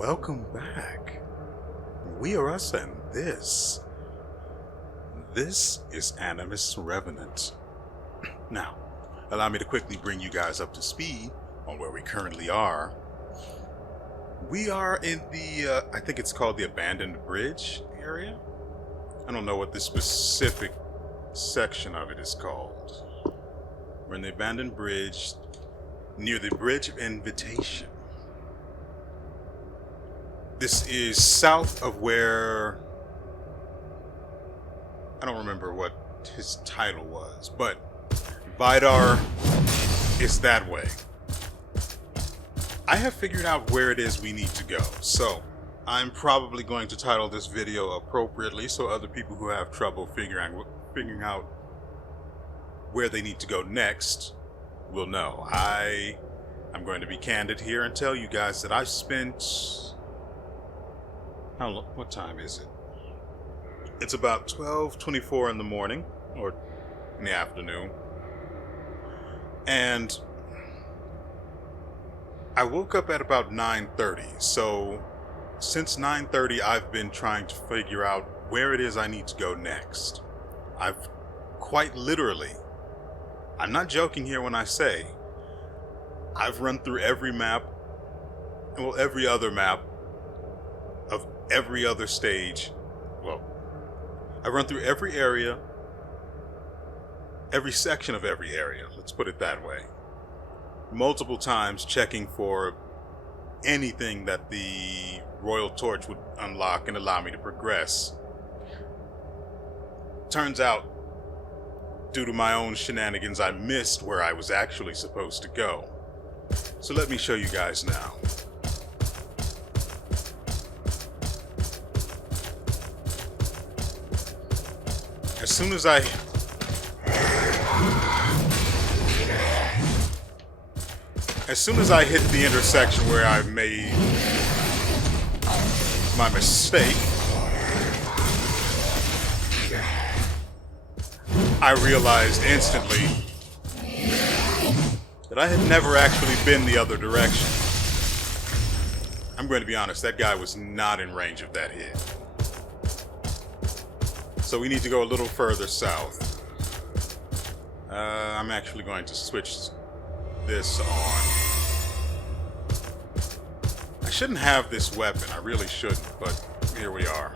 welcome back. WeArEuS, and this is Animus Revenant. Now, allow me to quickly bring you guys up to speed on where we currently are. We are in the, I think it's called the Abandoned Bridge area. I don't know what the specific section of it is called. We're in the Abandoned Bridge, near the Bridge of Invitation. This is south of where, I don't remember what his title was, but Vidar is that way. I have figured out where it is we need to go, so I'm probably going to title this video appropriately so other people who have trouble figuring out where they need to go next will know. I'm going to be candid here and tell you guys that I've spent... what time is it? It's about 12:24 in the morning, or in the afternoon. And I woke up at about 9:30. So since 9:30, I've been trying to figure out where it is I need to go next. I've quite literally, I'm not joking here when I say, I've run through every map, well, every other map of every other stage. Well, I run through every area, every section of every area, let's put it that way, multiple times, checking for anything that the Royal Torch would unlock and allow me to progress. Turns out, due to my own shenanigans, I missed where I was actually supposed to go. So let me show you guys now. As soon as I hit the intersection where I made my mistake, I realized instantly that I had never actually been the other direction. I'm going to be honest, that guy was not in range of that hit. So we need to go a little further south. I'm actually going to switch this on. I shouldn't have this weapon, I really shouldn't, but here we are.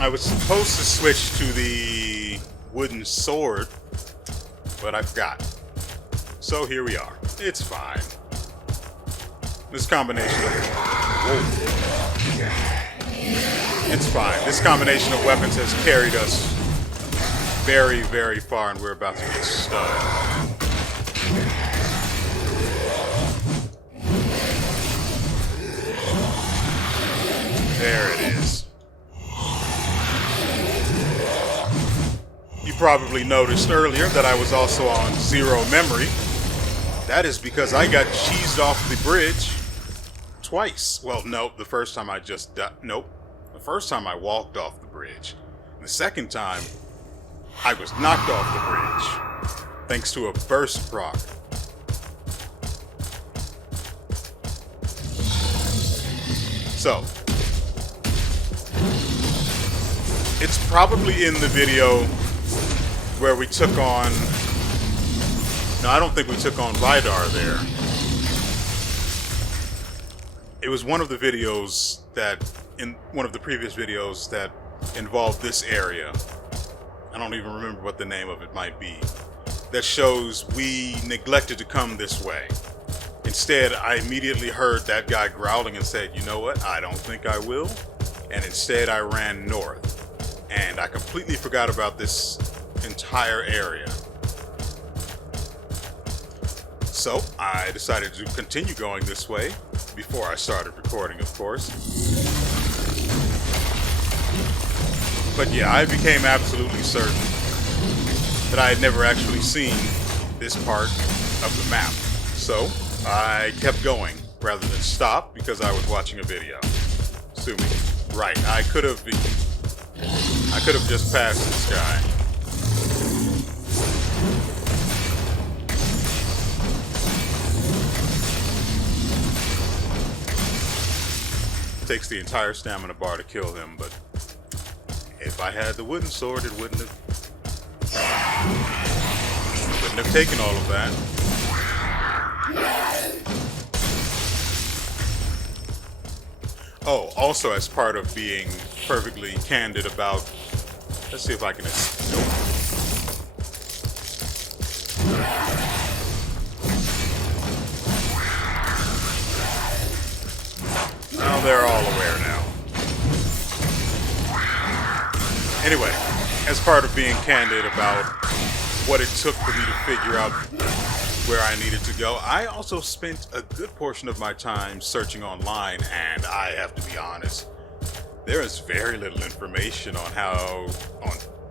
I was supposed to switch to the wooden sword, but I forgot. So here we are. It's fine. This combination of... It's fine. This combination of weapons has carried us very, very far, and we're about to get stuck. There it is. You probably noticed earlier that I was also on 0 memory. That is because I got cheesed off the bridge twice. Well, no, the first time I just... Nope. The first time I walked off the bridge. The second time, I was knocked off the bridge. Thanks to a burst proc. So, it's probably in the video where we took on... No, I don't think we took on Vidar there. It was one of the videos that, in one of the previous videos that involved this area. I don't even remember what the name of it might be. That shows we neglected to come this way. Instead, I immediately heard that guy growling and said, you know what, I don't think I will. And instead I ran north. And I completely forgot about this entire area. So I decided to continue going this way before I started recording, of course. But yeah, I became absolutely certain that I had never actually seen this part of the map. So I kept going rather than stop because I was watching a video. Sue me. Right, I could have just passed this guy. It takes the entire stamina bar to kill him, but if I had the wooden sword, it wouldn't have taken all of that. Oh, also as part of being perfectly candid about... Let's see if I can... Nope. Now they're all aware now. Anyway, as part of being candid about what it took for me to figure out where I needed to go, I also spent a good portion of my time searching online, and I have to be honest, there is very little information on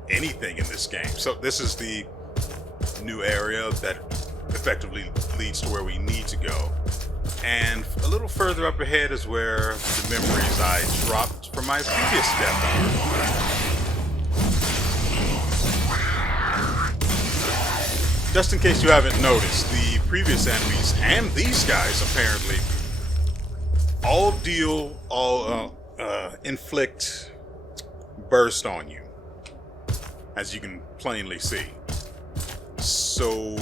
anything in this game. So this is the new area that effectively leads to where we need to go. And a little further up ahead is where the memories I dropped from my previous death are. Just in case you haven't noticed, the previous enemies and these guys apparently all inflict burst on you, as you can plainly see. So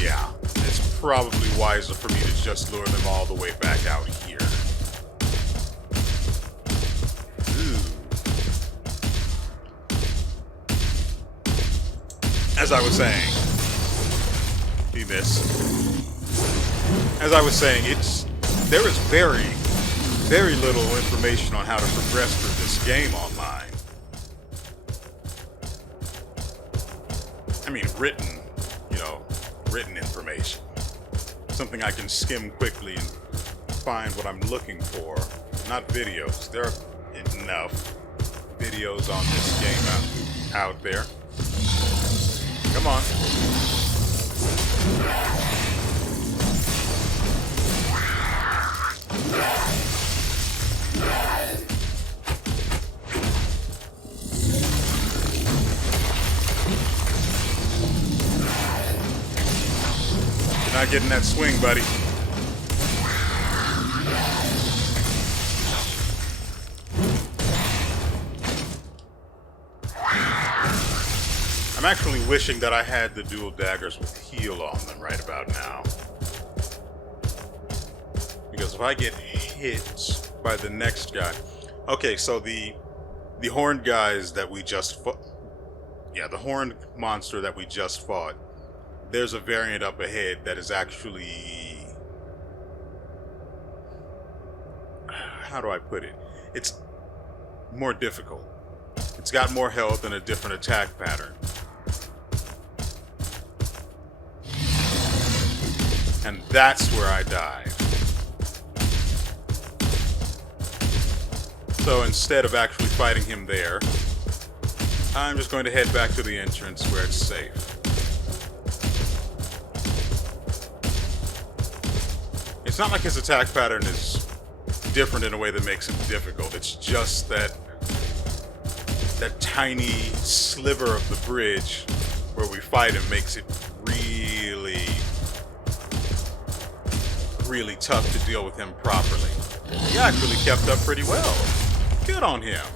yeah, it's probably wiser for me to just lure them all the way back out here. Ooh. As I was saying, he missed. As I was saying, there is very, very little information on how to progress through this game online. I mean, written information. Something I can skim quickly and find what I'm looking for. Not videos. There are enough videos on this game out there. Come on. You're not getting that swing, buddy. I'm actually wishing that I had the dual daggers with heal on them right about now. Because if I get hit by the next guy... Okay, so the horned guys that we just fought... Yeah, the horned monster that we just fought, there's a variant up ahead that is actually... How do I put it? It's more difficult. It's got more health and a different attack pattern. And that's where I died. So instead of actually fighting him there, I'm just going to head back to the entrance where it's safe. It's not like his attack pattern is different in a way that makes him difficult. It's just that tiny sliver of the bridge where we fight him makes it really tough to deal with him properly. He actually kept up pretty well. Good on him.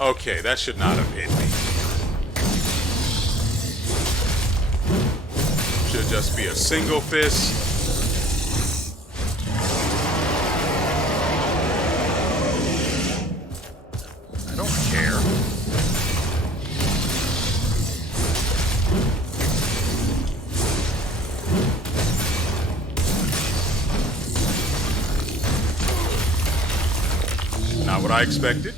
Okay, that should not have hit me. Should just be a single fist. I don't care. Not what I expected.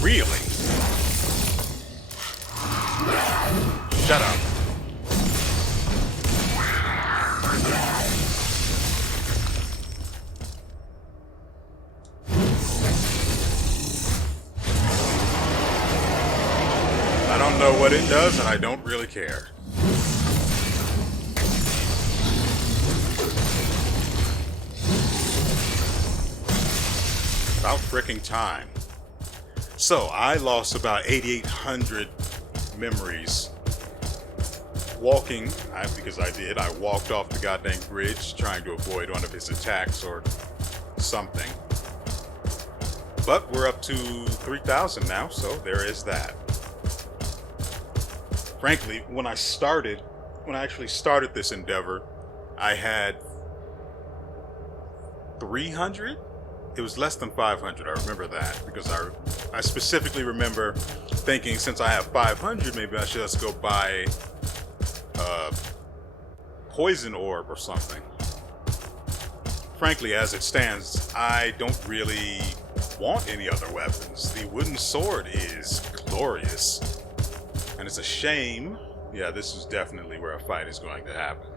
Really? Shut up. know what it does, and I don't really care. About freaking time. So, I lost about 8,800 memories walking, because I walked off the goddamn bridge trying to avoid one of his attacks or something. But we're up to 3,000 now, so there is that. Frankly, when I actually started this endeavor, I had 300? It was less than 500, I remember that, because I specifically remember thinking, since I have 500, maybe I should just go buy poison orb or something. Frankly, as it stands, I don't really want any other weapons. The wooden sword is glorious, and it's a shame. Yeah, this is definitely where a fight is going to happen.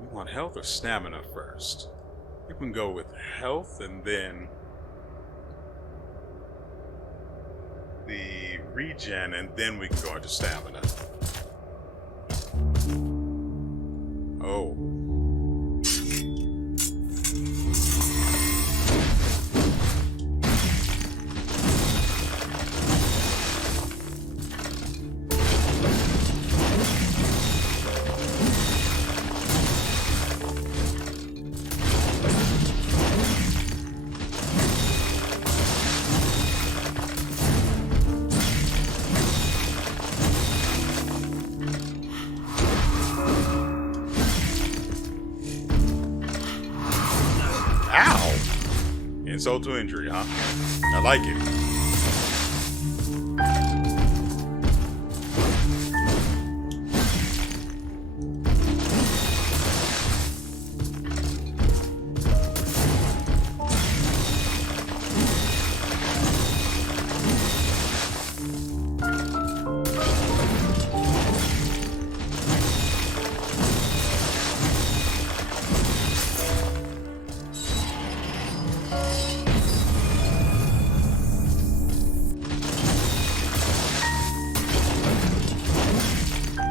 We want health or stamina first? We can go with health and then the regen, and then we can go into stamina. Oh. Insult to injury, huh? I like it.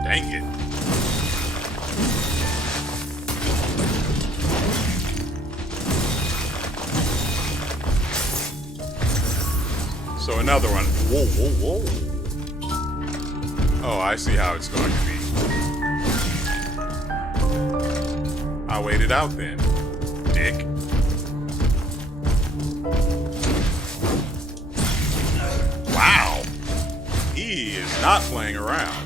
Dang it. So another one. Whoa, whoa, whoa. Oh, I see how it's going to be. I'll wait it out then, dick. Wow. He is not playing around.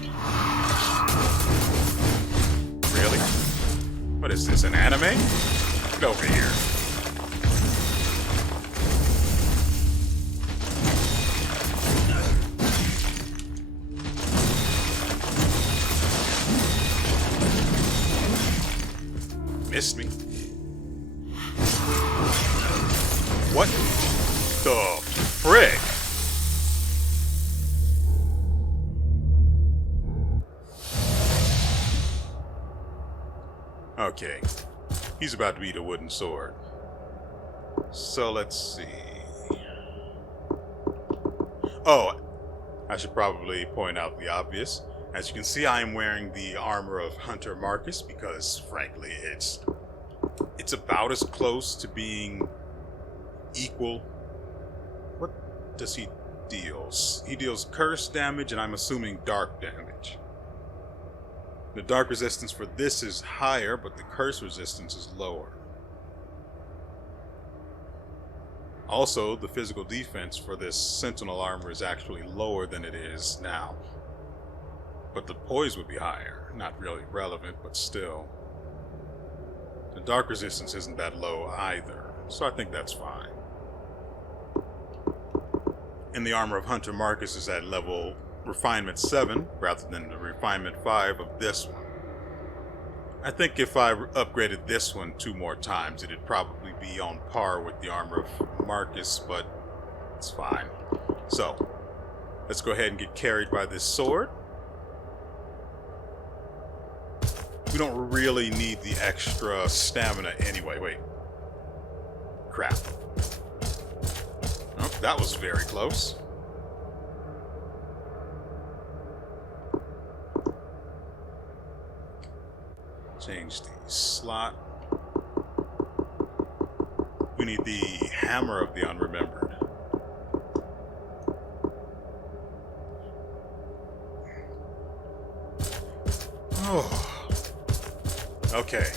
Really? What is this, an anime? Get over here. Missed me. What the frick? Okay, he's about to beat a wooden sword. So let's see. Oh, I should probably point out the obvious. As you can see, I am wearing the armor of Hunter Marcus because, frankly, it's about as close to being equal. What does he deals? He deals curse damage, and I'm assuming dark damage. The dark resistance for this is higher, but the curse resistance is lower. Also, the physical defense for this sentinel armor is actually lower than it is now. But the poise would be higher. Not really relevant, but still. The dark resistance isn't that low either, so I think that's fine. And the armor of Hunter Marcus is at level Refinement 7, rather than the Refinement 5 of this one. I think if I upgraded this one 2 more times, it'd probably be on par with the armor of Marcus, but it's fine. So, let's go ahead and get carried by this sword. We don't really need the extra stamina anyway. Wait. Crap. Oh, that was very close. Change the slot. We need the hammer of the unremembered. Oh. Okay.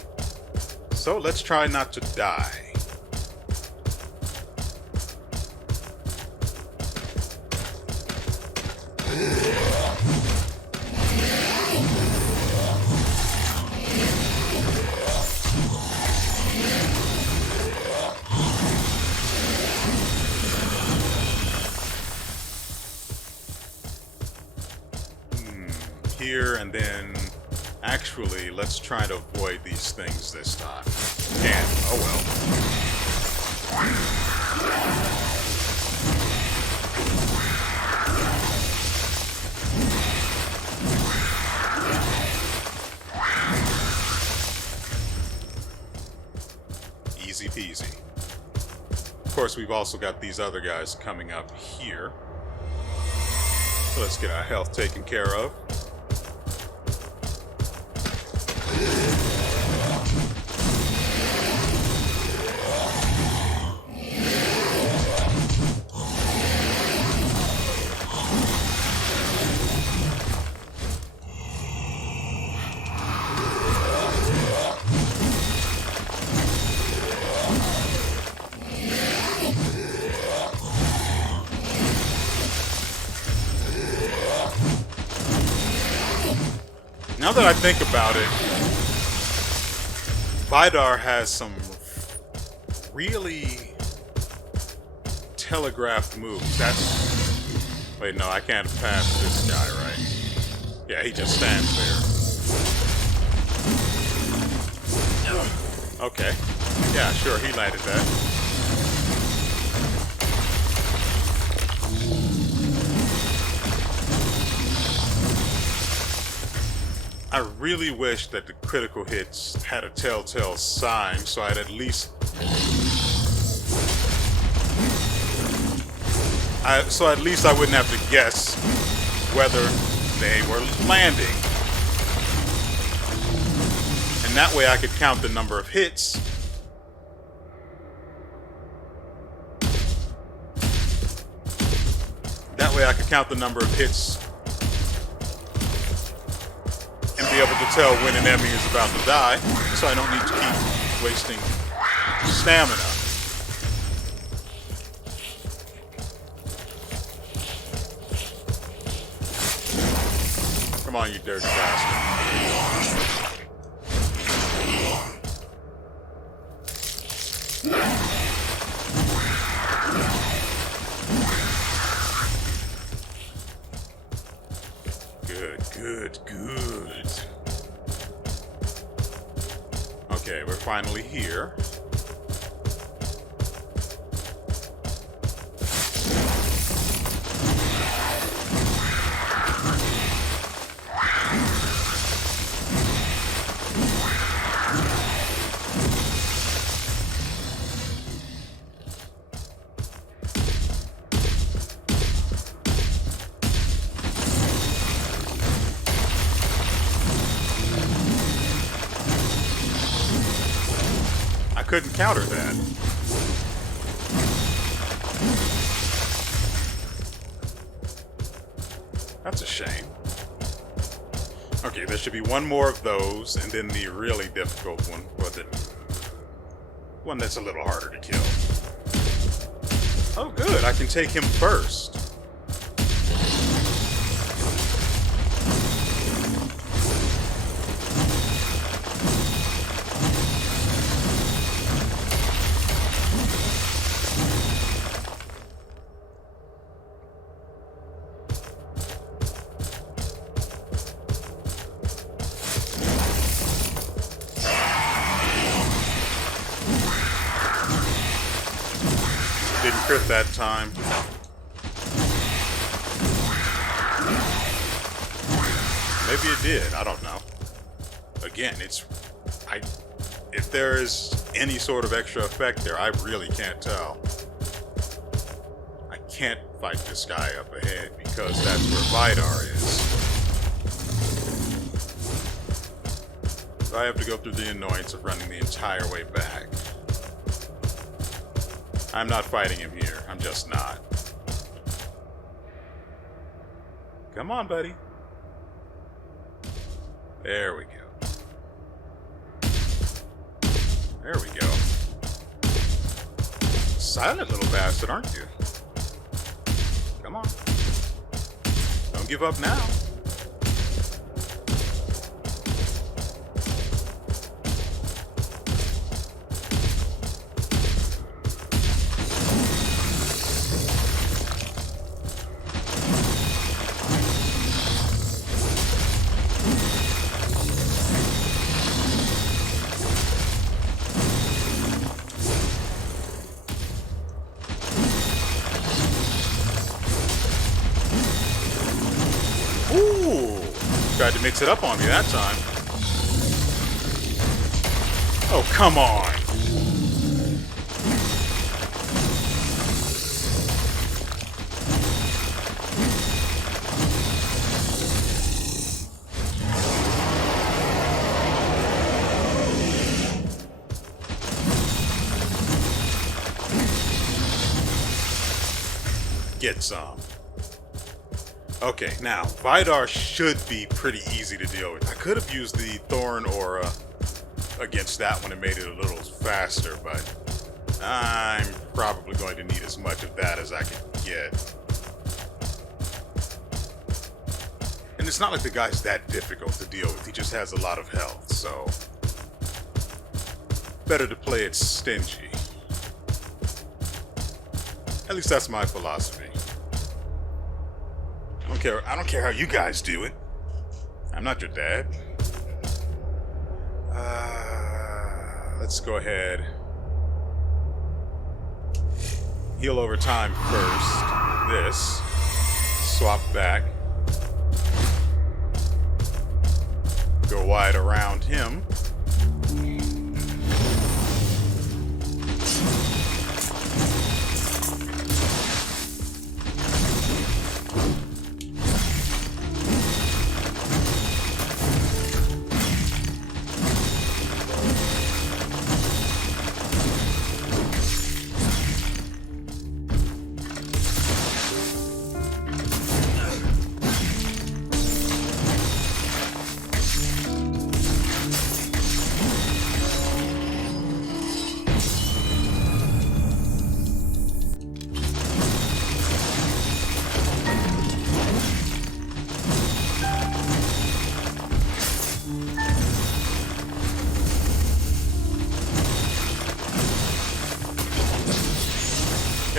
So let's try not to die. Here and then, actually, let's try to avoid these things this time. And, oh well. Easy peasy. Of course, we've also got these other guys coming up here. So let's get our health taken care of. Now that I think about it, Vidar has some really telegraphed moves. That's... Wait, no, I can't pass this guy, right? Yeah, he just stands there. Okay. Yeah, sure, he landed that. I really wish that the critical hits had a telltale sign, so I'd at least... I wouldn't have to guess whether they were landing. And that way I could count the number of hits. That way I could count the number of hits and be able to tell when an enemy is about to die, so I don't need to keep wasting stamina. Come on, you dirty bastard. Good. Okay, we're finally here. Couldn't counter that. That's a shame. Okay, there should be one more of those, and then the really difficult one, or the one that's a little harder to kill. Oh good, I can take him first. Didn't crit that time. Maybe it did, I don't know. Again, if there is any sort of extra effect there, I really can't tell. I can't fight this guy up ahead because that's where Vidar is. I have to go through the annoyance of running the entire way back. I'm not fighting him here. I'm just not. Come on, buddy. There we go. There we go. Silent little bastard, aren't you? Come on. Don't give up now. Tried to mix it up on me that time. Oh, come on. Get some. Okay, now, Vidar should be pretty easy to deal with. I could have used the Thorn Aura against that one and made it a little faster, but I'm probably going to need as much of that as I can get. And it's not like the guy's that difficult to deal with. He just has a lot of health, so better to play it stingy. At least that's my philosophy. I don't care how you guys do it. I'm not your dad. Let's go ahead. Heal over time first. This. Swap back. Go wide around him.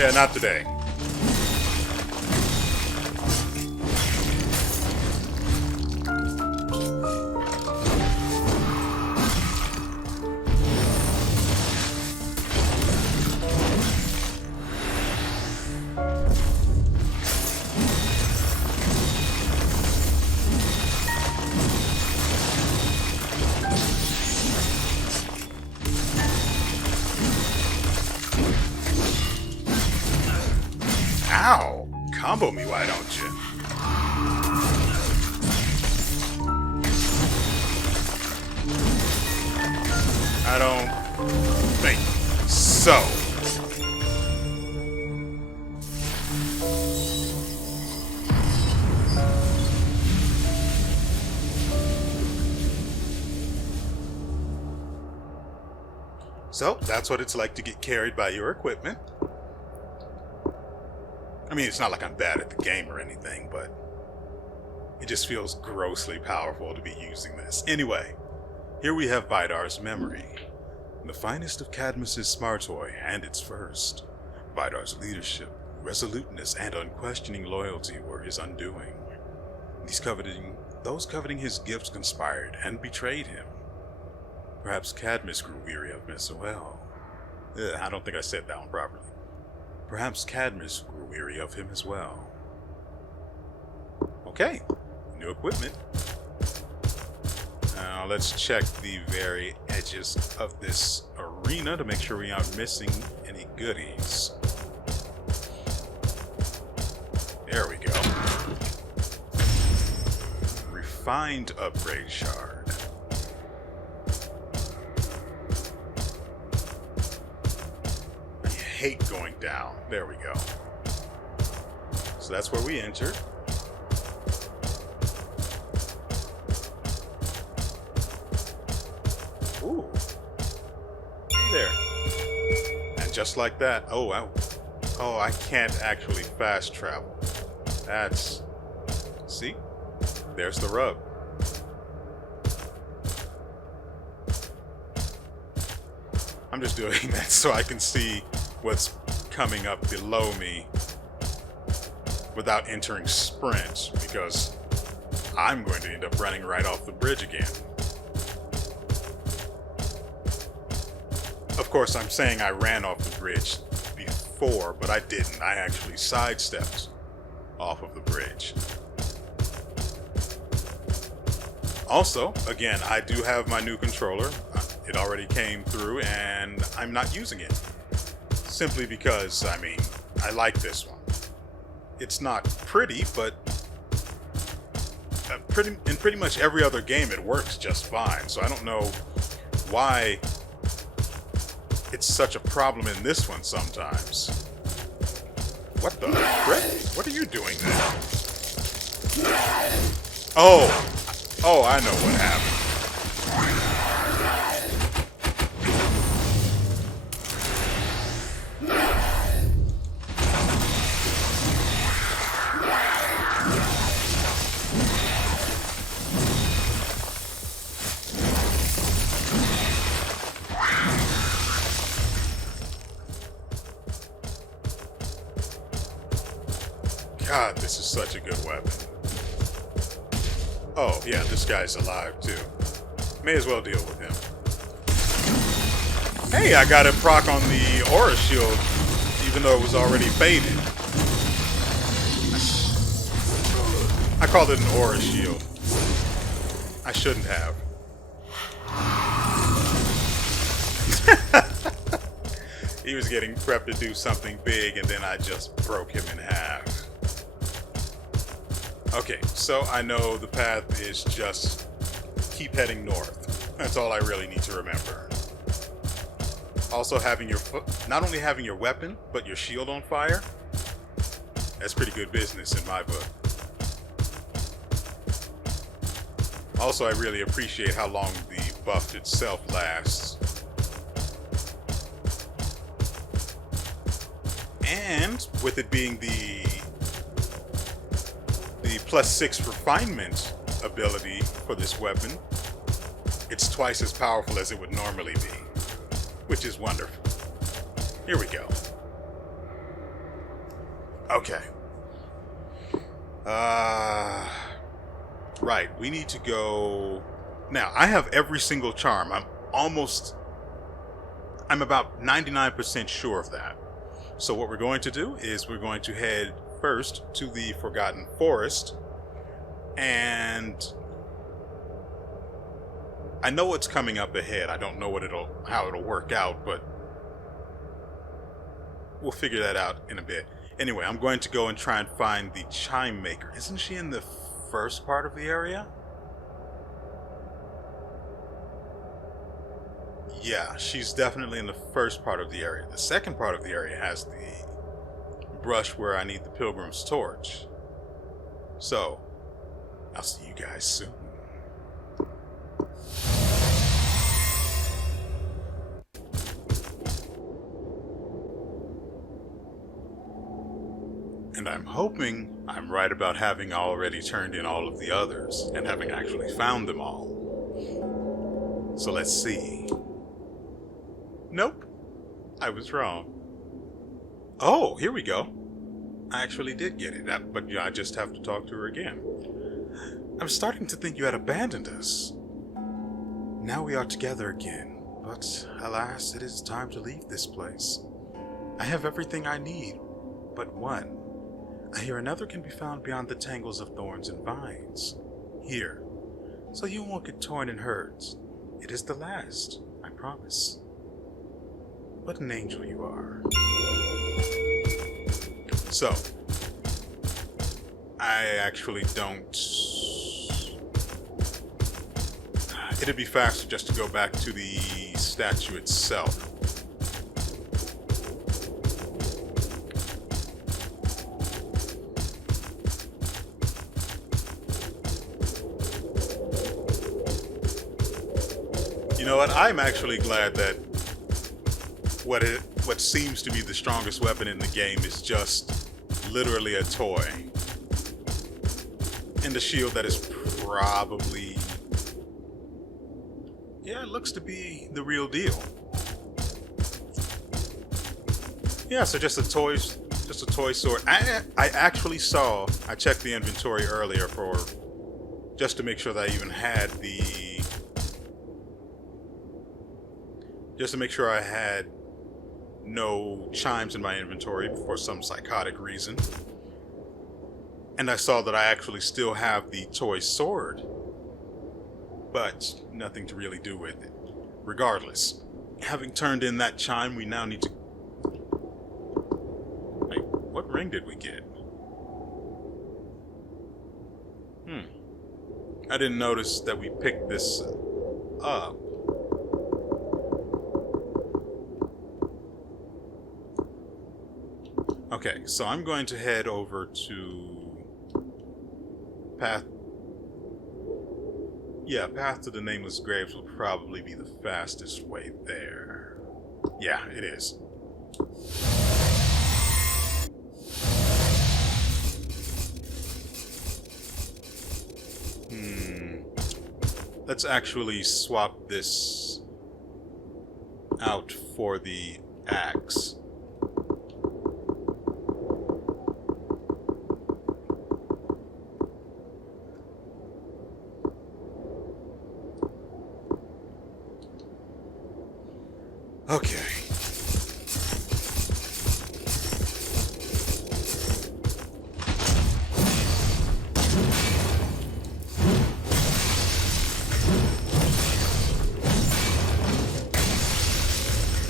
Yeah, not today. Ow! Combo me, why don't you? I don't think so. So, that's what it's like to get carried by your equipment. I mean, it's not like I'm bad at the game or anything, but it just feels grossly powerful to be using this. Anyway, here we have Vidar's memory. The finest of Cadmus's Smartoy, and its first. Vidar's leadership, resoluteness, and unquestioning loyalty were his undoing. Those coveting his gifts conspired and betrayed him. Perhaps Cadmus grew weary of him as well. I don't think I said that one properly. Perhaps Cadmus grew weary of him as well. Okay, new equipment. Now let's check the very edges of this arena to make sure we aren't missing any goodies. There we go. Refined upgrade shard. hate going down. There we go. So that's where we entered. Ooh. There. And just like that, oh, I can't actually fast travel. That's, see, there's the rub. I'm just doing that so I can see what's coming up below me without entering sprint, because I'm going to end up running right off the bridge again. Of course, I'm saying I ran off the bridge before, but I didn't. I actually sidestepped off of the bridge. Also, again, I do have my new controller. It already came through and I'm not using it. Simply because, I mean, I like this one. It's not pretty, but in pretty much every other game it works just fine. So I don't know why it's such a problem in this one sometimes. What the frick? What are you doing there? Oh, I know what happened. God, this is such a good weapon. Oh, yeah, this guy's alive, too. May as well deal with him. Hey, I got a proc on the aura shield, even though it was already faded. I called it an aura shield. I shouldn't have. He was getting prepped to do something big, and then I just broke him in half. Okay, so I know the path is just keep heading north. That's all I really need to remember. Also, having your not only having your weapon, but your shield on fire, that's pretty good business in my book. Also, I really appreciate how long the buff itself lasts. And with it being the +6 refinement ability for this weapon, it's twice as powerful as it would normally be, which is wonderful. Here we go. Okay. Right, we need to go... Now, I have every single charm. I'm about 99% sure of that. So what we're going to do is we're going to head first to the Forgotten Forest, and I know what's coming up ahead. I don't know how it'll work out, but we'll figure that out in a bit. Anyway, I'm going to go and try and find the Chime Maker. Isn't she in the first part of the area? Yeah, she's definitely in the first part of the area. The second part of the area has the brush where I need the Pilgrim's Torch. So, I'll see you guys soon. And I'm hoping I'm right about having already turned in all of the others and having actually found them all. So let's see. Nope, I was wrong. Oh, here we go. I actually did get it, but yeah, I just have to talk to her again. I'm starting to think you had abandoned us. Now we are together again, but alas, it is time to leave this place. I have everything I need, but one. I hear another can be found beyond the tangles of thorns and vines. Here, so you won't get torn and hurt. It is the last, I promise. What an angel you are. So, I actually don't... It'd be faster just to go back to the statue itself. know what? I'm actually glad that what seems to be the strongest weapon in the game is just literally a toy. And the shield that is probably... yeah, it looks to be the real deal. Yeah, so just a toy sword. I actually saw, I checked the inventory earlier just to make sure that I even had just to make sure I had no chimes in my inventory for some psychotic reason. And I saw that I actually still have the toy sword, but nothing to really do with it. Regardless, having turned in that chime, we now need to... wait, what ring did we get? I didn't notice that we picked this up. Okay, so I'm going to head over to Path to the Nameless Graves will probably be the fastest way there. Yeah, it is. Let's actually swap this out for the axe. Okay.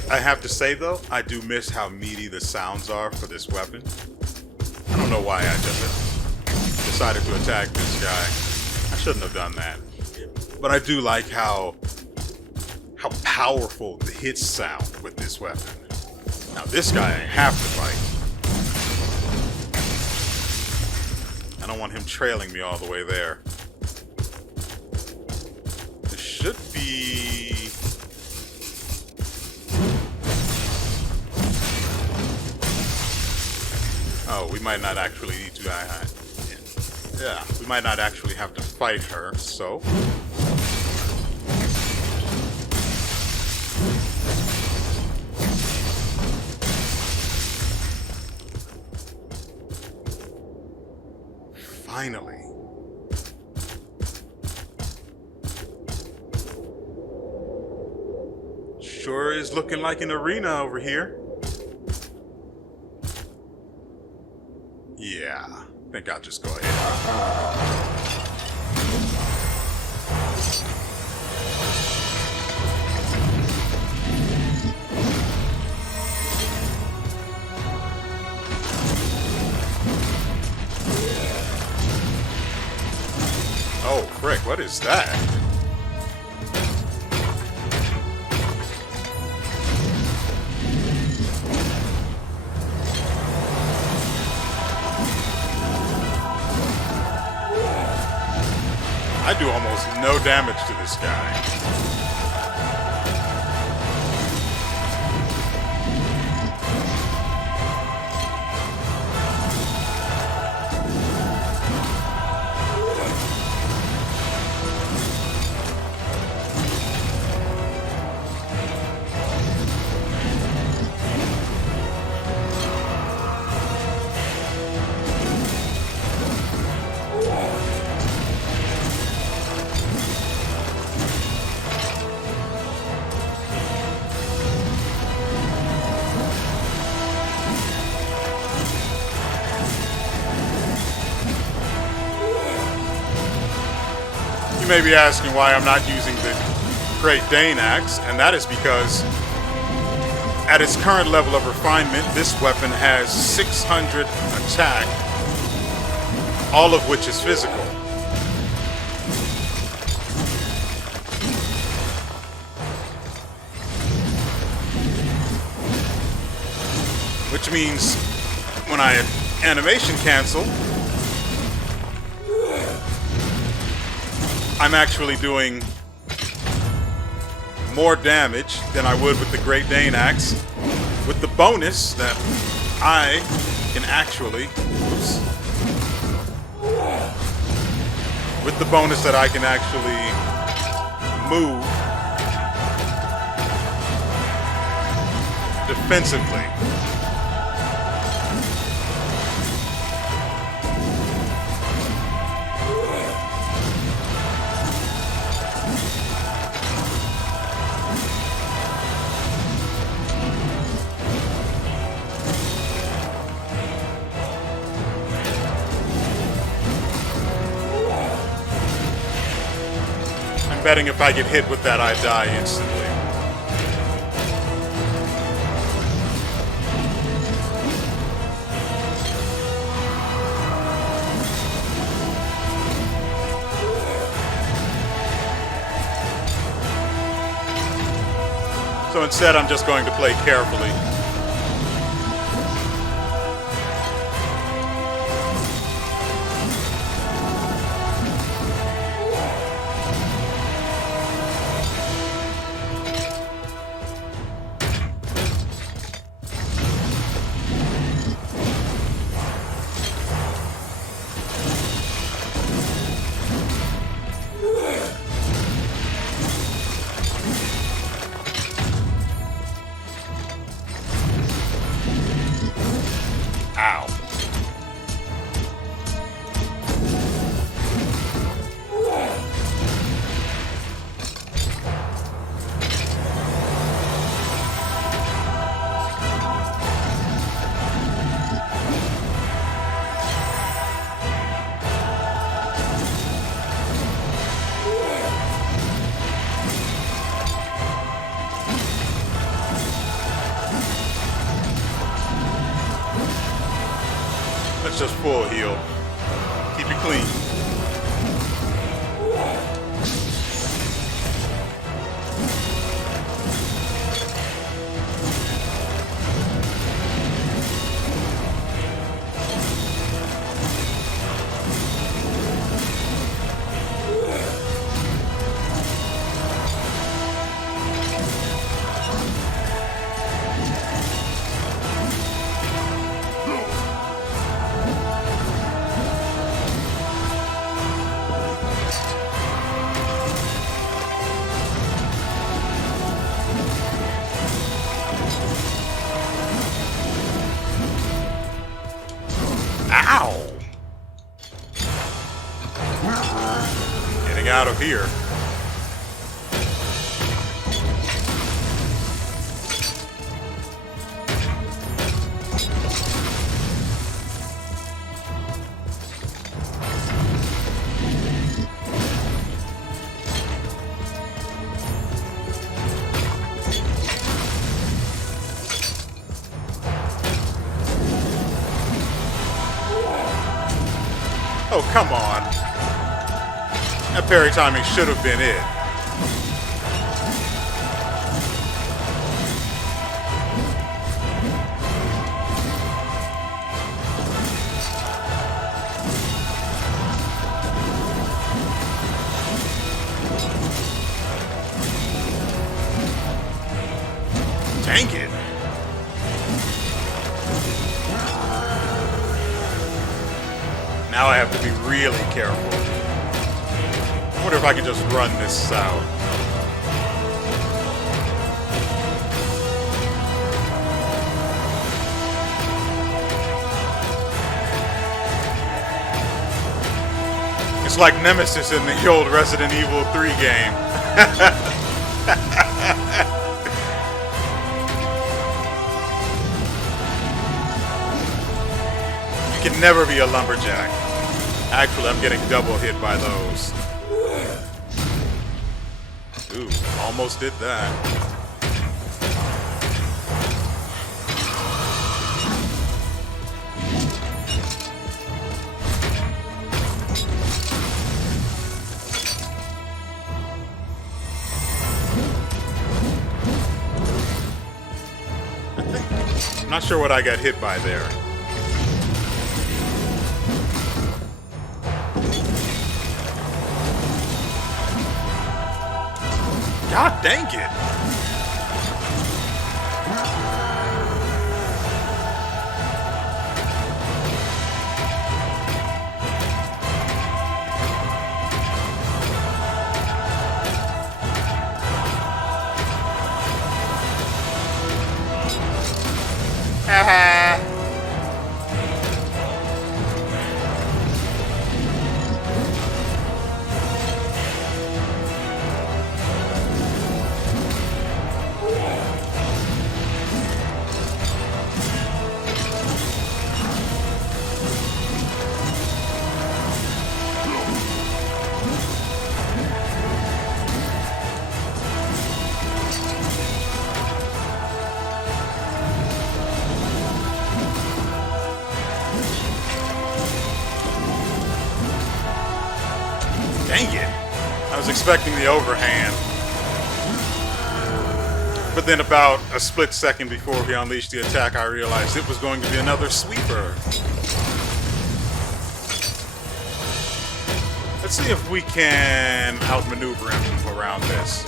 I have to say though, I do miss how meaty the sounds are for this weapon. I don't know why I just decided to attack this guy. I shouldn't have done that. But I do like how powerful the hits sound with this weapon. Now this guy ain't half the fight. I don't want him trailing me all the way there. There should be... oh, we might not actually need to... yeah, we might not actually have to fight her, so... finally. Sure is looking like an arena over here. Yeah, I think I'll just go ahead. Oh, frick, what is that? I do almost no damage to this guy. You may be asking why I'm not using the Great Dane Axe, and that is because at its current level of refinement, this weapon has 600 attack, all of which is physical. Which means when I animation cancel, I'm actually doing more damage than I would with the Great Dane Axe, with the bonus that I can actually, with the bonus that I can actually move defensively. I'm betting if I get hit with that, I die instantly. So instead, I'm just going to play carefully. Ow. Let's just full heal. Keep it clean. Ow! Getting out of here. Oh, come on. That parry timing should have been it. Dang it. Now I have to be really careful. I wonder if I can just run this out. It's like Nemesis in the old Resident Evil 3 game. You can never be a lumberjack. Actually, I'm getting double hit by those. Ooh, almost did that. I'm not sure what I got hit by there. God dang it! Haha! Dang it! I was expecting the overhand. But then about a split second before he unleashed the attack, I realized it was going to be another sweeper. Let's see if we can outmaneuver him around this.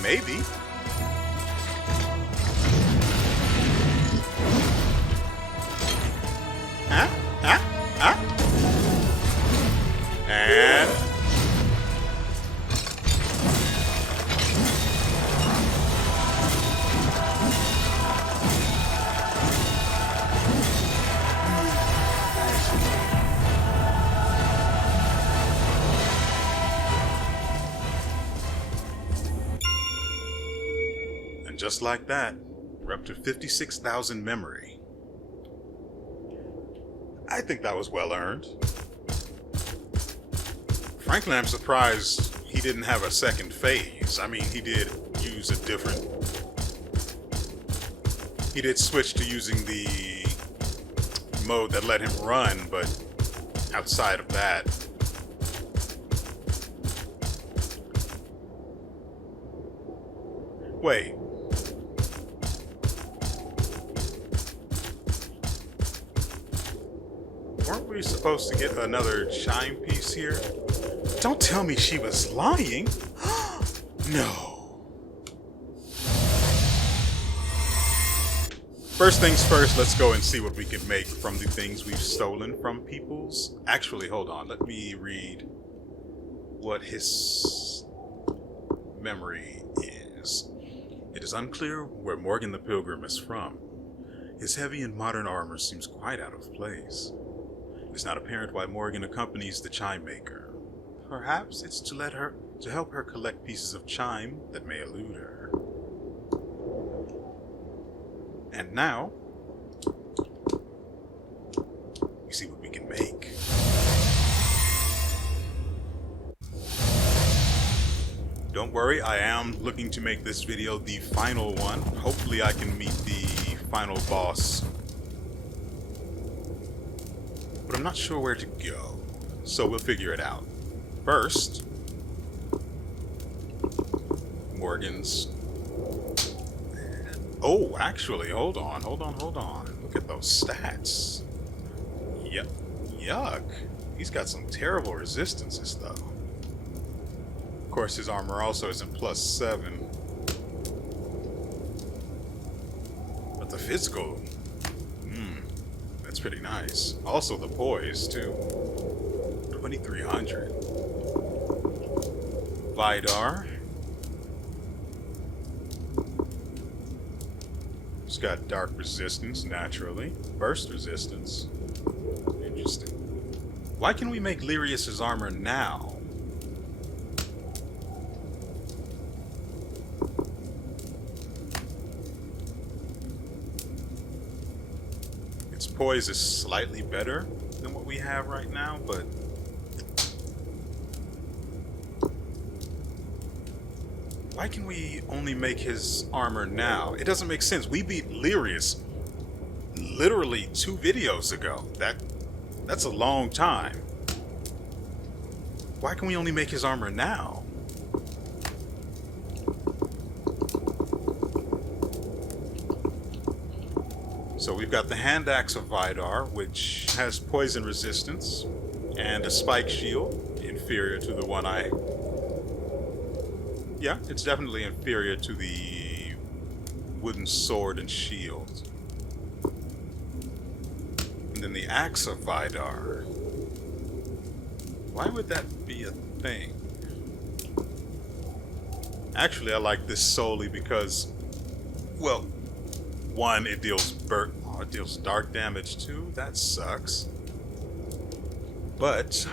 Maybe. Huh? Huh? Huh? And... just like that, we're up to 56,000 memory. I think that was well earned. Frankly, I'm surprised he didn't have a second phase. I mean, he did use a different... He did switch to using the mode that let him run, but outside of that... Wait. Weren't we supposed to get another chime piece here? Don't tell me she was lying. No. First things first, let's go and see what we can make from the things we've stolen from people's. Actually, hold on. Let me read what his memory is. It is unclear where Morgan the Pilgrim is from. His heavy and modern armor seems quite out of place. It is not apparent why Morgan accompanies the chime maker. Perhaps it's to help her collect pieces of chime that may elude her. And now, we see what we can make. Don't worry, I am looking to make this video the final one. Hopefully I can meet the final boss. But I'm not sure where to go, so we'll figure it out. First, Morgan's... Oh, actually, hold on. Look at those stats. Yep. Yuck. He's got some terrible resistances, though. Of course, his armor also isn't +7. But the physical... that's pretty nice. Also the poise, too. 2300. Vidar. He's got dark resistance, naturally. Burst resistance. Interesting. Why can we make WeArEuS' armor now? Its poise is slightly better than what we have right now, but... Why can we only make his armor now? It doesn't make sense. We beat WeArEuS literally 2 videos ago. That's a long time. Why can we only make his armor now? So we've got the hand axe of Vidar, which has poison resistance and a spike shield, inferior to the one I Yeah, it's definitely inferior to the wooden sword and shield. And then the axe of Vidar. Why would that be a thing? Actually, I like this solely because, well, one, it deals it deals dark damage too. That sucks. But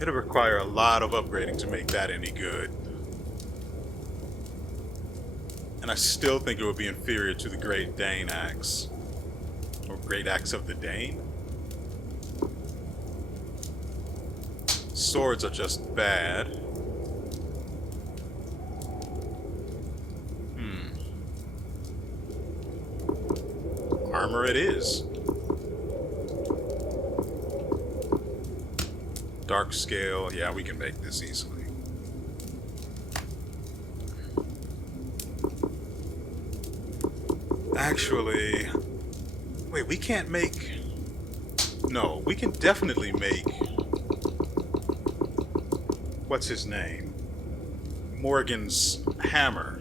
it'll require a lot of upgrading to make that any good. And I still think it would be inferior to the Great Dane Axe. Or Great Axe of the Dane. Swords are just bad. Armor it is. Dark scale, yeah, we can make this easily. Actually, wait, we can't make... No, we can definitely make... What's his name? Morgan's hammer.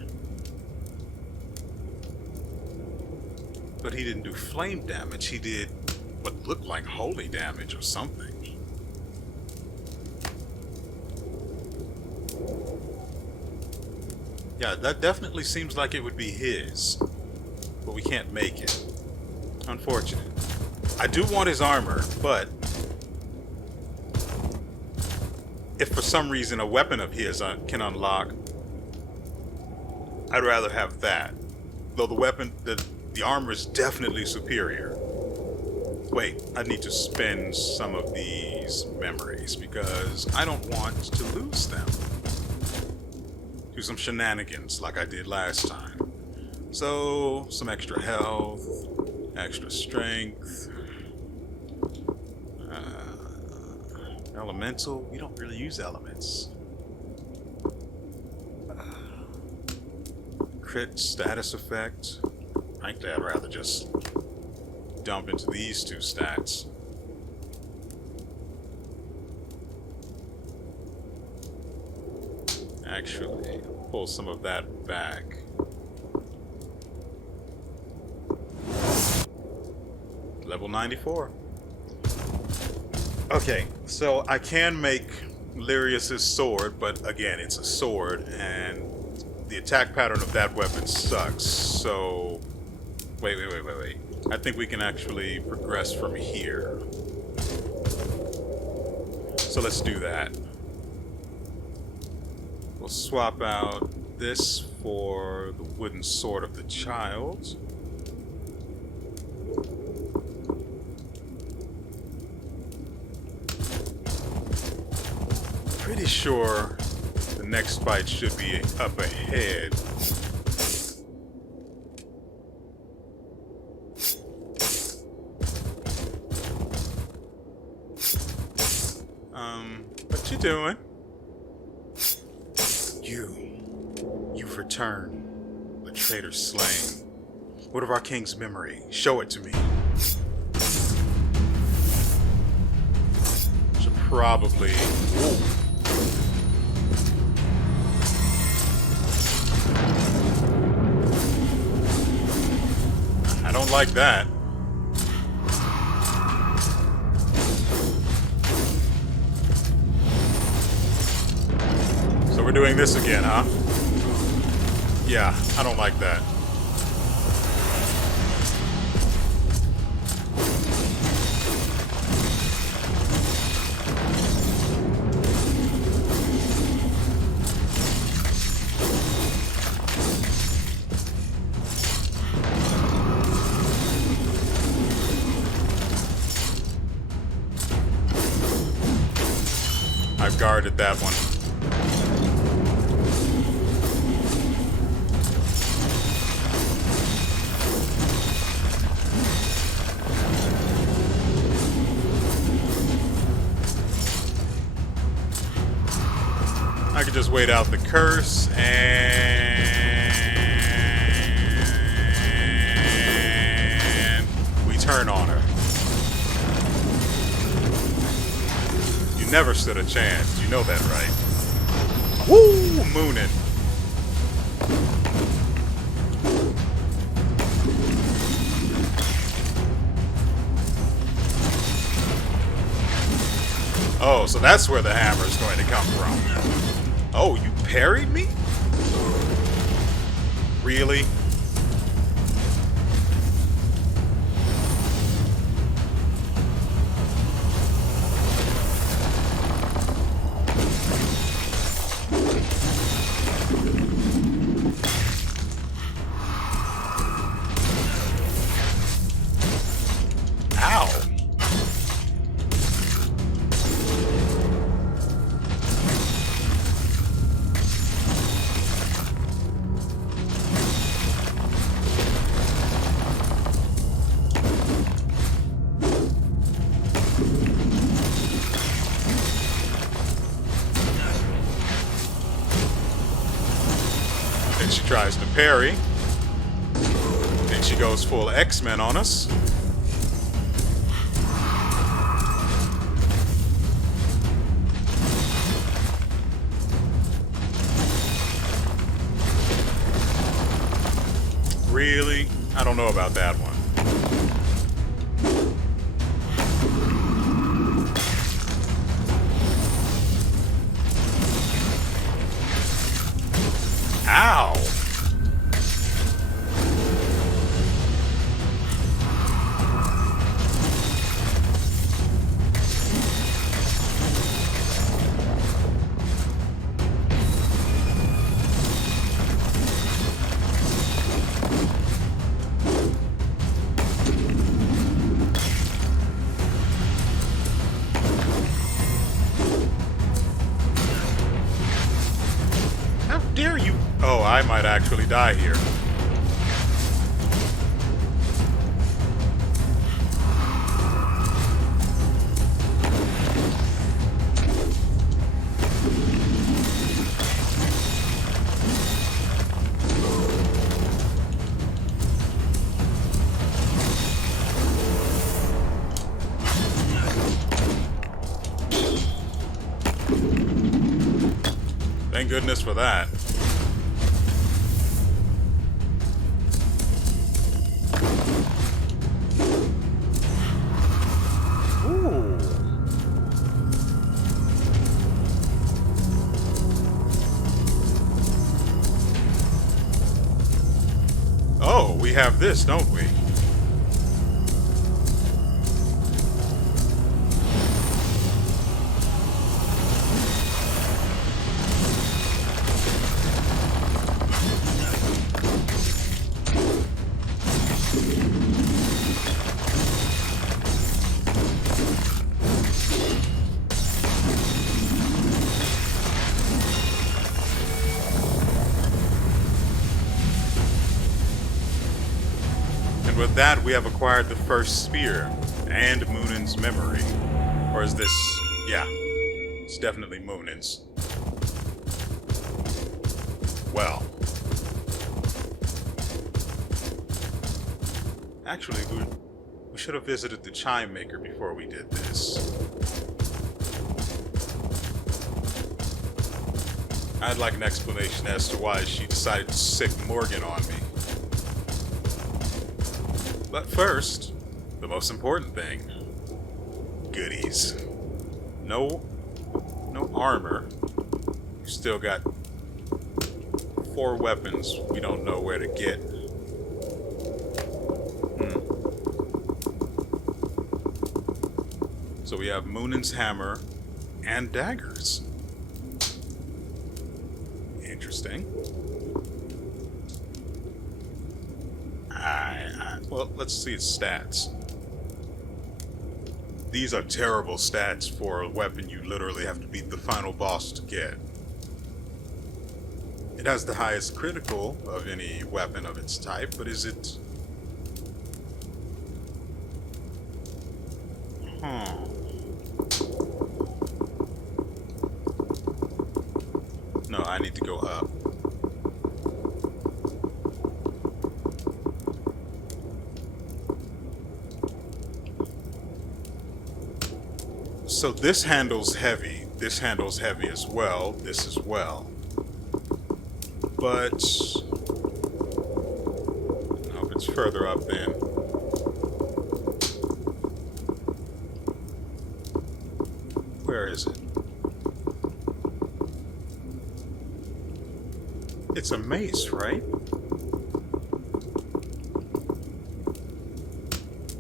But he didn't do flame damage, he did what looked like holy damage or something. Yeah, that definitely seems like it would be his. But we can't make it. Unfortunate. I do want his armor, but if for some reason a weapon of his can unlock, I'd rather have that. Though the weapon, the armor is definitely superior. Wait, I need to spend some of these memories because I don't want to lose them. Do some shenanigans like I did last time. So, some extra health, extra strength. Elemental, we don't really use elements. Crit status effect. Frankly, I'd rather just dump into these two stats. Actually, pull some of that back. Level 94. Okay, so I can make WeArEuS' sword, but again, it's a sword, and the attack pattern of that weapon sucks, so... Wait. I think we can actually progress from here. So let's do that. We'll swap out this for the wooden sword of the child. Pretty sure the next fight should be up ahead. What you doing? You've returned. The traitor slain. What of our king's memory? Show it to me. Should probably... Ooh. I don't like that. So we're doing this again, huh? Yeah, I don't like that. I've guarded that one. I could just wait out the curse and we turn on her. never stood a chance. You know that, right? Woo! Moonin'. Oh, so that's where the hammer is going to come from. Oh, you parried me? Really? Ow. Then she tries to parry. Then she goes full X-Men on us. Really? I don't know about that one. Ow! How dare you? Oh, I might actually die here. Thank goodness for that. Ooh. Oh, we have this, don't we? With that, we have acquired the first spear and Moonin's memory. Or is this... yeah, it's definitely Moonin's. Well. Actually, we should have visited the chime maker before we did this. I'd like an explanation as to why she decided to sick Morgan on me. But first, the most important thing. Goodies. No armor. You still got 4 weapons we don't know where to get. So we have Moonin's hammer and daggers. Interesting. Well, let's see its stats. These are terrible stats for a weapon you literally have to beat the final boss to get. It has the highest critical of any weapon of its type, but is it... No, I need to go up. So this handles heavy. This handles heavy as well. This as well. But no, if it's further up then. Where is it? It's a mace, right?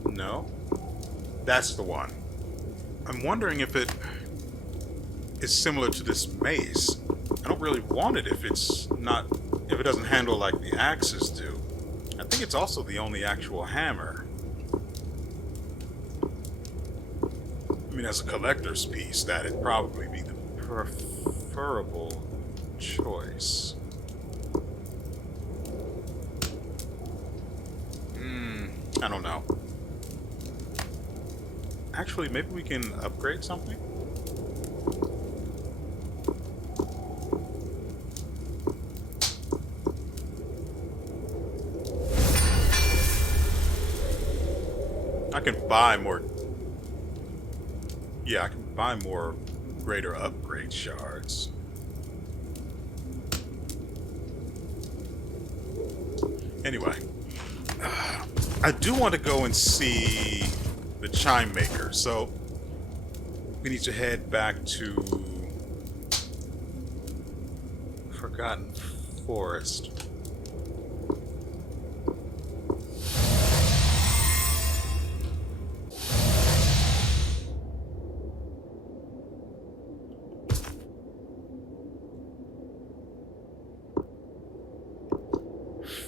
No. That's the one. I'm wondering if it is similar to this mace. I don't really want it if it doesn't handle like the axes do. I think it's also the only actual hammer. I mean, as a collector's piece, that'd probably be the preferable choice. I don't know. Actually, maybe we can upgrade something? I can buy more... Yeah, I can buy more greater upgrade shards. Anyway, I do want to go and see the chime maker, so we need to head back to Forgotten Forest.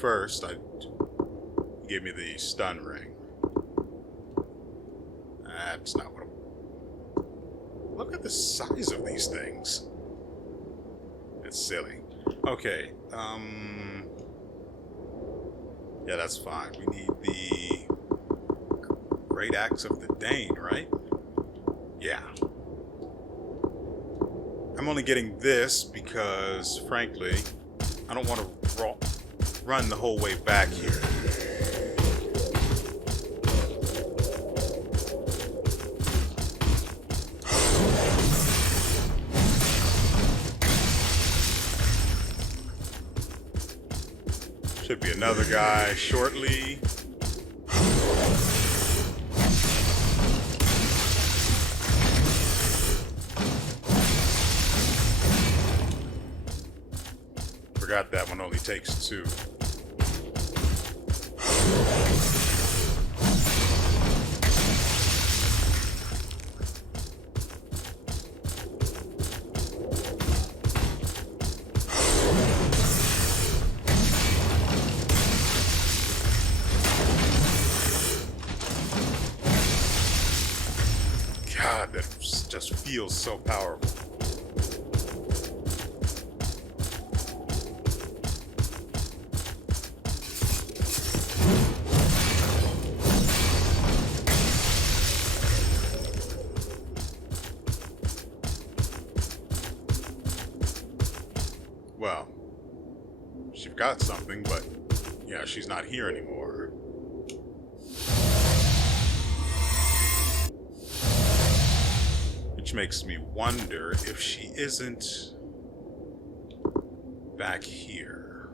First, he gave me the stun ring. That's not what I'm... Look at the size of these things. It's silly. Okay, yeah, that's fine. We need the Great Axe of the Dane, right? Yeah. I'm only getting this because, frankly, I don't want to run the whole way back here. Should be another guy shortly. Forgot that one only takes 2. God, that just feels so powerful. Well, she got something, but yeah, she's not here anymore. Which makes me wonder if she isn't back here.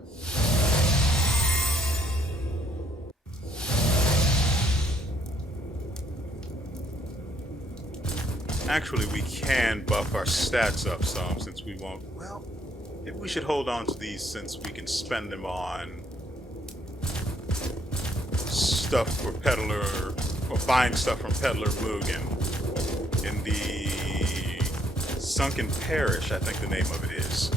Actually, we can buff our stats up some since we won't... Well, maybe we should hold on to these since we can spend them on stuff for Peddler, or buying stuff from Peddler Mugen in the Sunken Parish, I think the name of it is.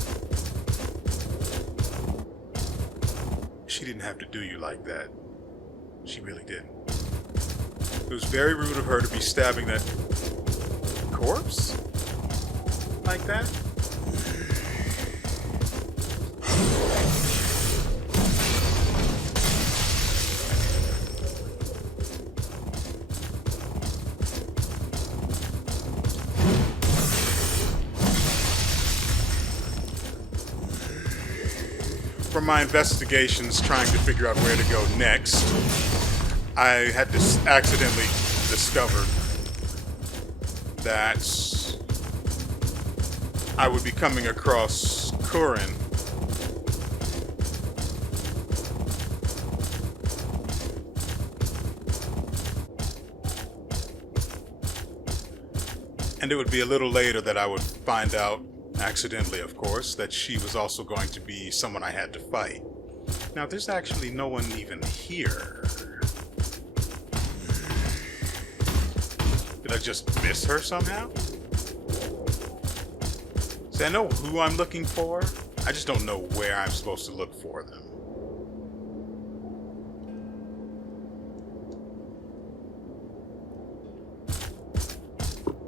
She didn't have to do you like that. She really didn't. It was very rude of her to be stabbing that corpse like that. From my investigations trying to figure out where to go next, I had accidentally discovered that I would be coming across Kurin. And it would be a little later that I would find out, accidentally of course, that she was also going to be someone I had to fight. Now there's actually no one even here. Did I just miss her somehow? See, I know who I'm looking for, I just don't know where I'm supposed to look for them.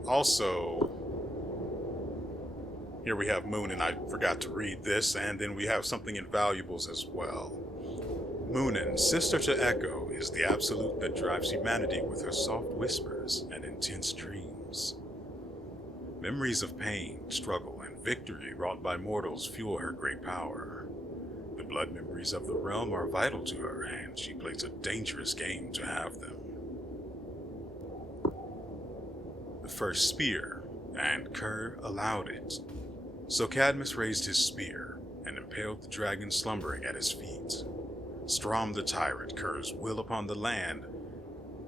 Also, here we have Moon, and I forgot to read this, and then we have something in valuables as well. Moonin, sister to Echo, is the absolute that drives humanity with her soft whispers and intense dreams. Memories of pain, struggle, and victory wrought by mortals fuel her great power. The blood memories of the realm are vital to her, and she plays a dangerous game to have them. The first spear, and Kerr allowed it. So Cadmus raised his spear, and impaled the dragon slumbering at his feet. Strom the tyrant, Kerr's will upon the land,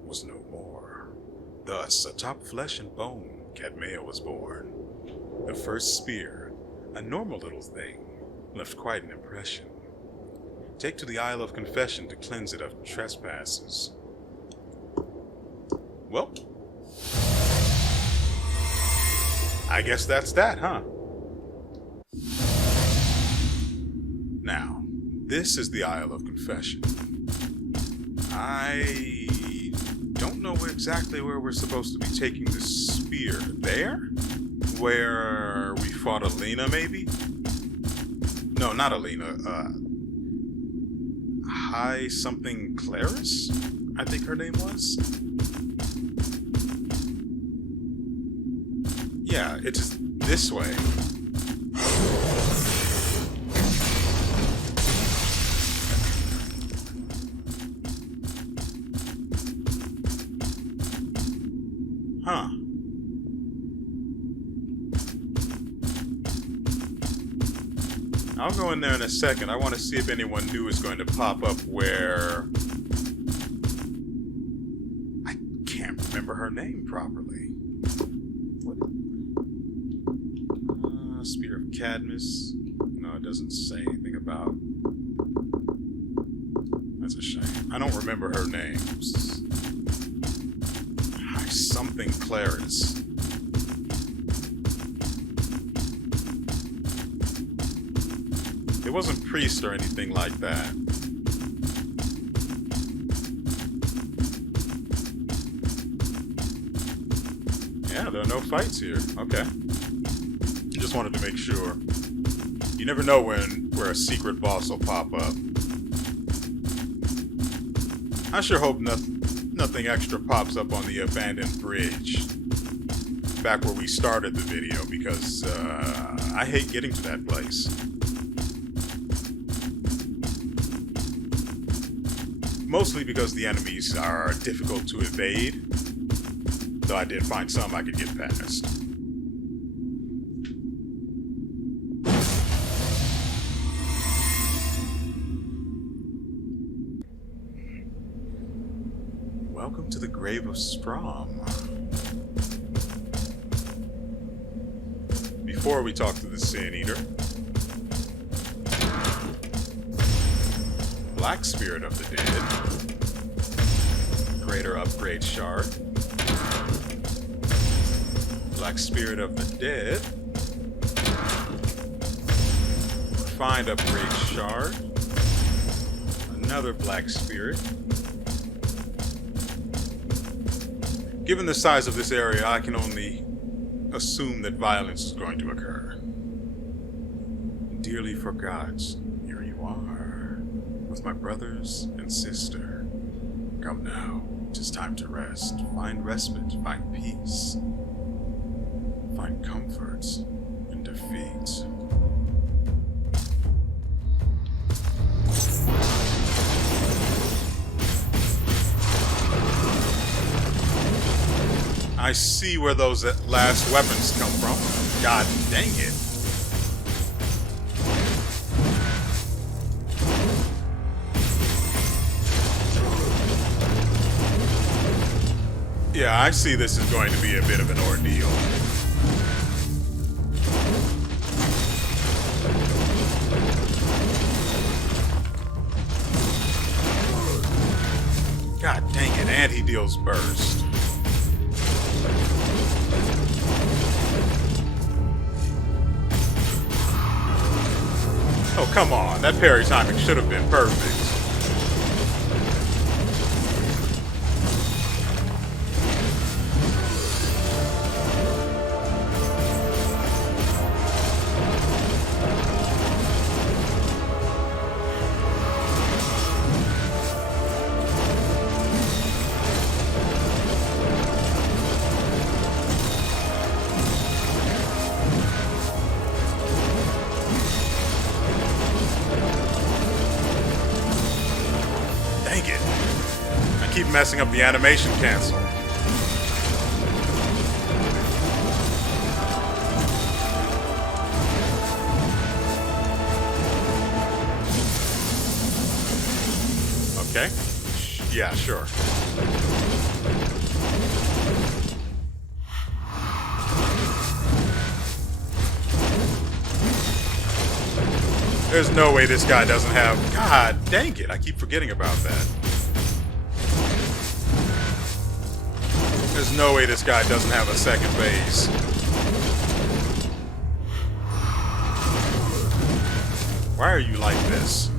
was no more. Thus, atop flesh and bone, Cadmea was born. The first spear, a normal little thing, left quite an impression. Take to the Isle of Confession to cleanse it of trespasses. Well, I guess that's that, huh? Now, this is the Isle of Confession. I don't know exactly where we're supposed to be taking the spear. There? Where we fought Alina, maybe? No, not Alina. High something Claris? I think her name was? Yeah, it's this way. Huh. I'll go in there in a second. I want to see if anyone new is going to pop up where... I can't remember her name properly. What? Spear of Cadmus. No, it doesn't say anything about... That's a shame. I don't remember her names. High something Claris. It wasn't priest or anything like that. Yeah, there are no fights here. Okay. Just wanted to make sure. You never know where a secret boss will pop up. I sure hope nothing extra pops up on the abandoned bridge. Back where we started the video, because I hate getting to that place. Mostly because the enemies are difficult to evade, though I did find some I could get past. Welcome to the grave of Strom. Before we talk to the Sin Eater, Black Spirit of the Dead, Greater Upgrade Shard, Black Spirit of the Dead, Refined Upgrade Shard, another Black Spirit. Given the size of this area, I can only assume that violence is going to occur. Dearly forgot, here you are, with my brothers and sister. Come now, 'tis time to rest. Find respite, find peace. Find comfort in defeat. I see where those last weapons come from. God dang it. Yeah, I see this is going to be a bit of an ordeal. God dang it, and he deals burst. Oh, come on. That parry timing should have been perfect. Keep messing up the animation cancel. Okay. Yeah, sure. There's no way this guy doesn't have... God dang it, I keep forgetting about that. There's no way this guy doesn't have a second phase. Why are you like this?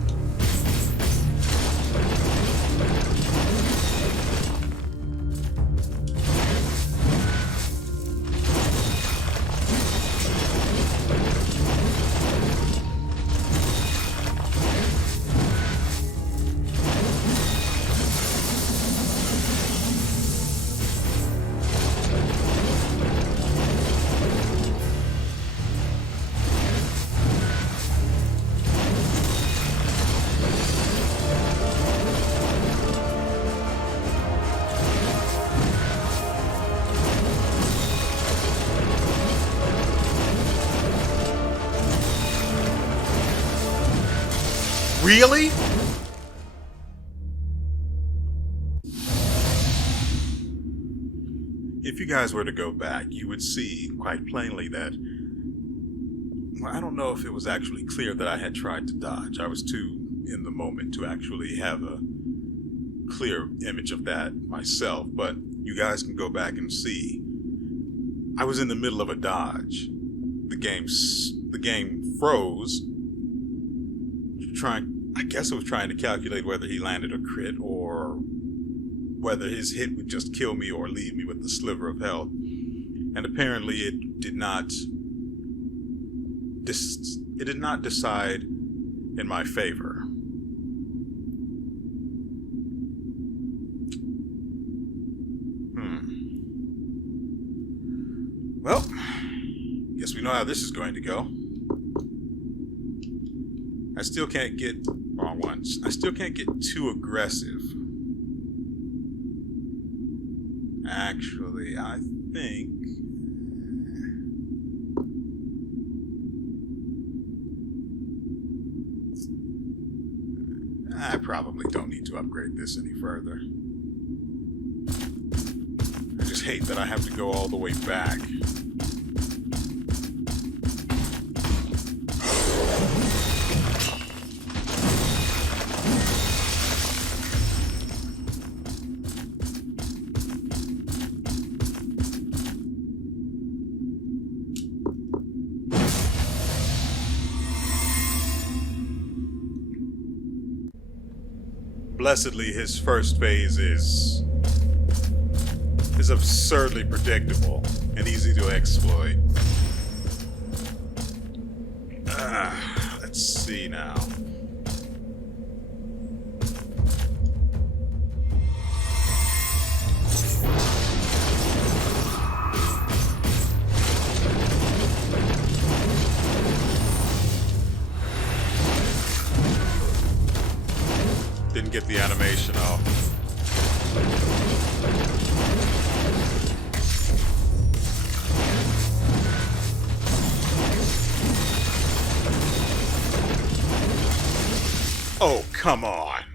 Really? If you guys were to go back, you would see quite plainly that, well, I don't know if it was actually clear that I had tried to dodge. I was too in the moment to actually have a clear image of that myself, but you guys can go back and see. I was in the middle of a dodge. The game froze. I guess it was trying to calculate whether he landed a crit or whether his hit would just kill me or leave me with the sliver of health. And apparently it did not decide in my favor. Well, guess we know how this is going to go. I still can't get... Wrong one. I still can't get too aggressive. Actually, I think... I probably don't need to upgrade this any further. I just hate that I have to go all the way back. Blessedly, his first phase is absurdly predictable and easy to exploit. Let's see now. Didn't get the animation off. Oh, come on.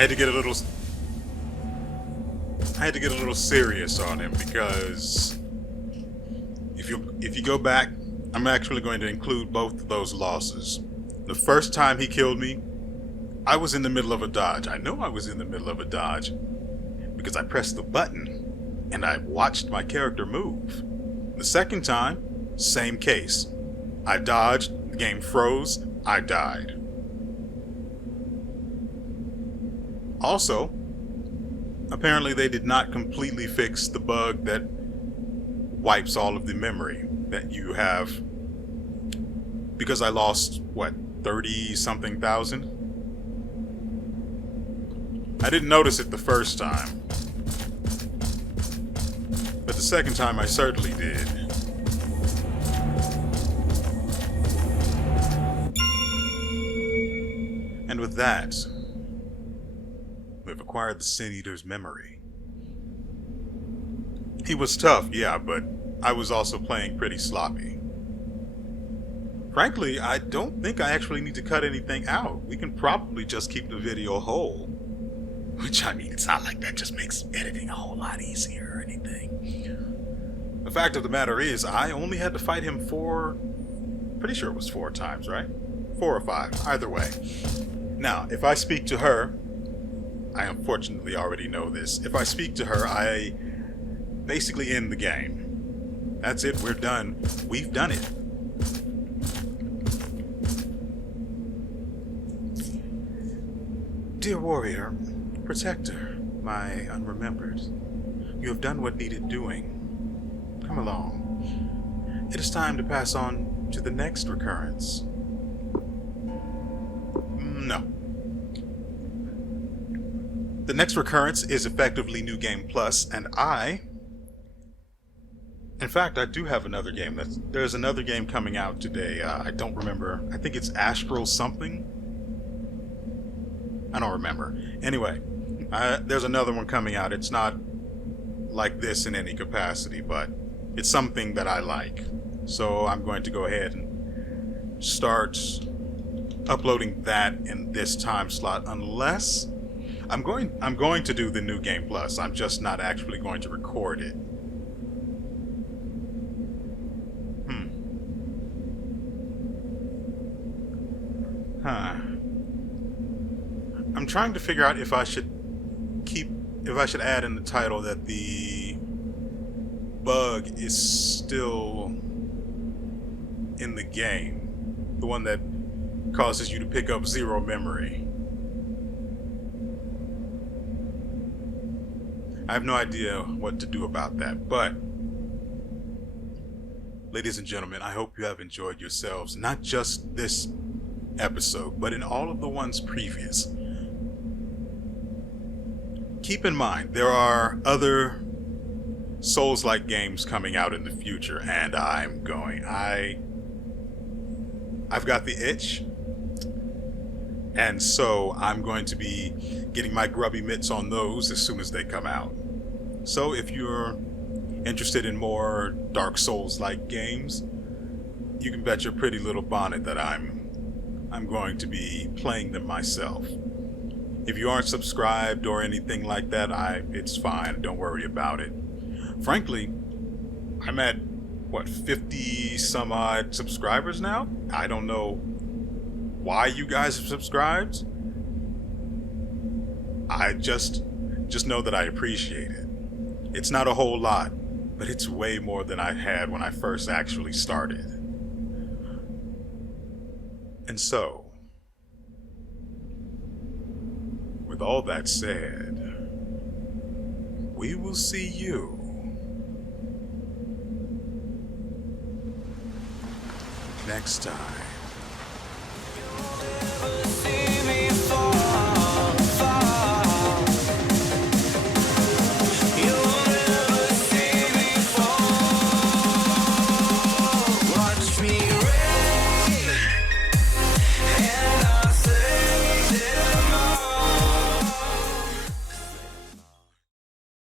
I had to get a little serious on him, because if you go back, I'm actually going to include both of those losses. The first time he killed me, I was in the middle of a dodge. I know I was in the middle of a dodge because I pressed the button and I watched my character move. The second time, same case. I dodged, the game froze, I died. Also, apparently they did not completely fix the bug that wipes all of the memory that you have, because I lost, what, 30-something thousand? I didn't notice it the first time, but the second time I certainly did. And with that, we've acquired the Sin Eater's memory. He was tough, yeah, but I was also playing pretty sloppy. Frankly, I don't think I actually need to cut anything out. We can probably just keep the video whole. Which, I mean, it's not like that just makes editing a whole lot easier or anything. The fact of the matter is, I only had to fight him pretty sure it was 4 times, right? 4 or 5, either way. Now, if I speak to her, I unfortunately already know this. If I speak to her, I basically end the game. That's it, we're done. We've done it. Dear warrior, protector, my unremembered, you have done what needed doing. Come along. It is time to pass on to the next recurrence. No. The next recurrence is effectively New Game Plus, and in fact, I do have another game. There's another game coming out today. I don't remember. I think it's Astral something. I don't remember. Anyway, there's another one coming out. It's not like this in any capacity, but it's something that I like. So I'm going to go ahead and start uploading that in this time slot, unless I'm going to do the New Game Plus. I'm just not actually going to record it. I'm trying to figure out if I should add in the title that the bug is still in the game. The one that causes you to pick up 0 memory. I have no idea what to do about that, but ladies and gentlemen, I hope you have enjoyed yourselves, not just this episode, but in all of the ones previous. Keep in mind, there are other Souls-like games coming out in the future, and I've got the itch, and so I'm going to be getting my grubby mitts on those as soon as they come out. So if you're interested in more Dark Souls-like games, you can bet your pretty little bonnet that I'm going to be playing them myself. If you aren't subscribed or anything like that, it's fine. Don't worry about it. Frankly, I'm at, 50 some odd subscribers now? I don't know why you guys have subscribed. I just know that I appreciate it. It's not a whole lot, but it's way more than I had when I first actually started. And so, with all that said, we will see you next time.